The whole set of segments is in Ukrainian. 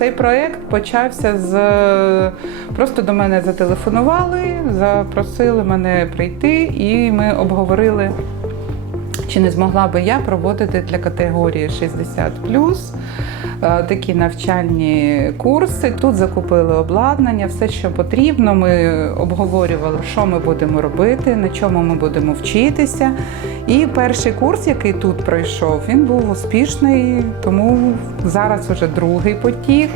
цей проект почався з просто до мене зателефонували, запросили мене прийти, і ми обговорили. Чи не змогла би я проводити для категорії 60 е, такі навчальні курси? Тут закупили обладнання, все, що потрібно. Ми обговорювали, що ми будемо робити, на чому ми будемо вчитися. І перший курс, який тут пройшов, він був успішний, тому зараз вже другий потік.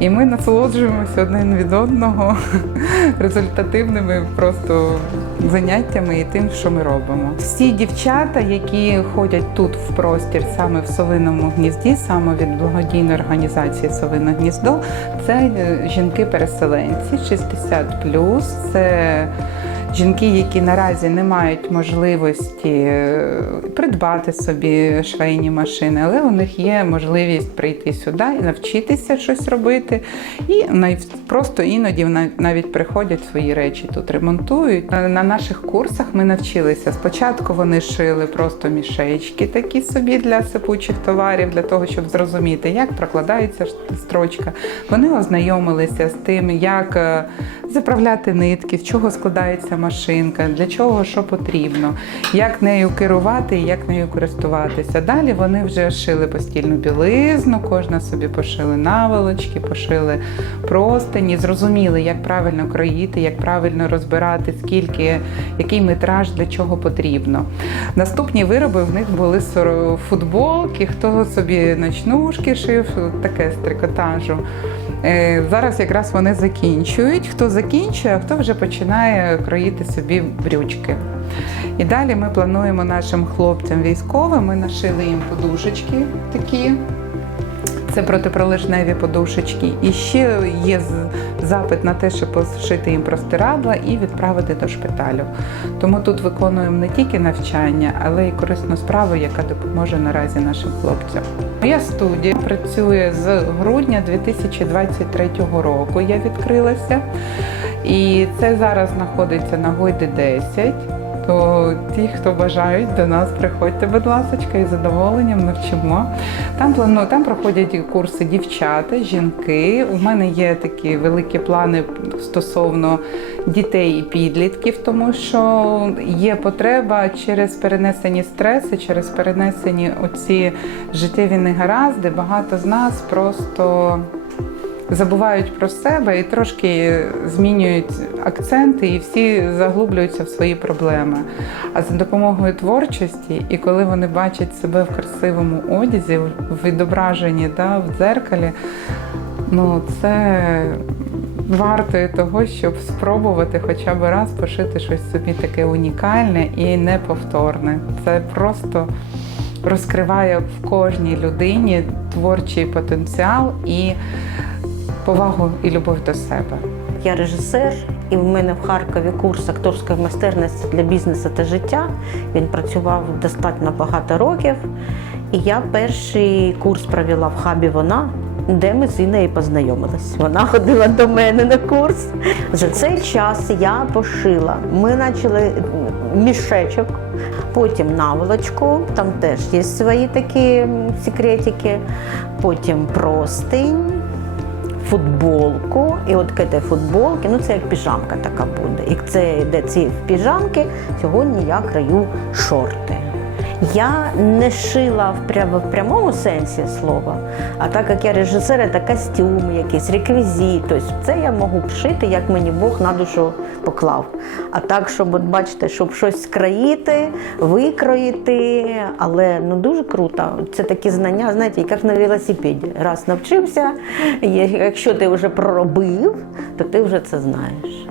І ми насолоджуємося один від одного результативними просто заняттями і тим, що ми робимо. Всі дівчата, які ходять тут в простір саме в совиному гнізді, саме від благодійної організації Совине гніздо, це е, жінки-переселенці 60+, це Жінки, які наразі не мають можливості е, придбати собі швейні машини, але у них є можливість прийти сюди і навчитися щось робити. І просто іноді нав- навіть приходять свої речі тут ремонтують. На на наших курсах ми навчилися. Спочатку вони шили просто мішечки такі собі для сипучих товарів, для того, щоб зрозуміти, як прокладається строчка. Вони ознайомилися з тим, як е, заправляти нитки, з чого складається машинка, для чого що потрібно, як нею керувати і як нею користуватися. Далі вони вже шили постільну білизну, кожна собі пошили наволочки, пошили простині, зрозуміли, як правильно кроїти, як правильно розбирати, скільки, який метраж для чого потрібно. Наступні вироби в них були футболки, хто собі ночнушки шив, таке з трикотажу. Е, Зараз якраз вони закінчують. Хто закінчує, а хто вже починає кроїти собі брючки. І далі ми плануємо нашим хлопцям військовим. Ми нашили їм подушечки такі. Це протипролежневі подушечки. І ще є запит на те, щоб пошити їм простирадла і відправити до шпиталю. Тому тут виконуємо не тільки навчання, але й корисну справу, яка допоможе наразі нашим хлопцям. Моя студія працює з грудня 2023 року. Я відкрилася. І це зараз знаходиться на Гойди 10. То ті, хто бажають до нас, приходьте, будь ласка, і задоволенням навчимо. Там плану, там проходять курси дівчата, жінки. У мене є такі великі плани стосовно дітей і підлітків, тому що є потреба через перенесені стреси, через перенесені оці життєві негаразди. Багато з нас просто забувають про себе і трошки змінюють акценти, і всі заглублюються в свої проблеми. А за допомогою творчості, і коли вони бачать себе в красивому одязі, в відображенні да, в дзеркалі, ну це вартує того, щоб спробувати хоча б раз пошити щось собі таке унікальне і неповторне. Це просто розкриває в кожній людині творчий потенціал і повагу і любов до себе. Я режисер, і в мене в Харкові курс акторської майстерності для бізнесу та життя. Він працював достатньо багато років. І я перший курс провела в хабі вона, де ми з Інною познайомились. Вона ходила до мене на курс. За цей час я пошила. Ми почали мішечок, потім наволочку, там теж є свої такі секретики, потім простинь футболку, і от к футболки, ну це як піжамка така буде. І це йде ці піжамки, сьогодні я краю шорти. Я не шила в, прямо, в прямому сенсі слова, а так як я режисер, це костюм, якийсь реквізит. Тобто це я можу шити, як мені Бог на душу поклав. А так, щоб от бачите, щоб щось скроїти, викроїти, але ну дуже круто. Це такі знання, знаєте, як на велосипеді. Раз навчився, якщо ти вже проробив, то ти вже це знаєш.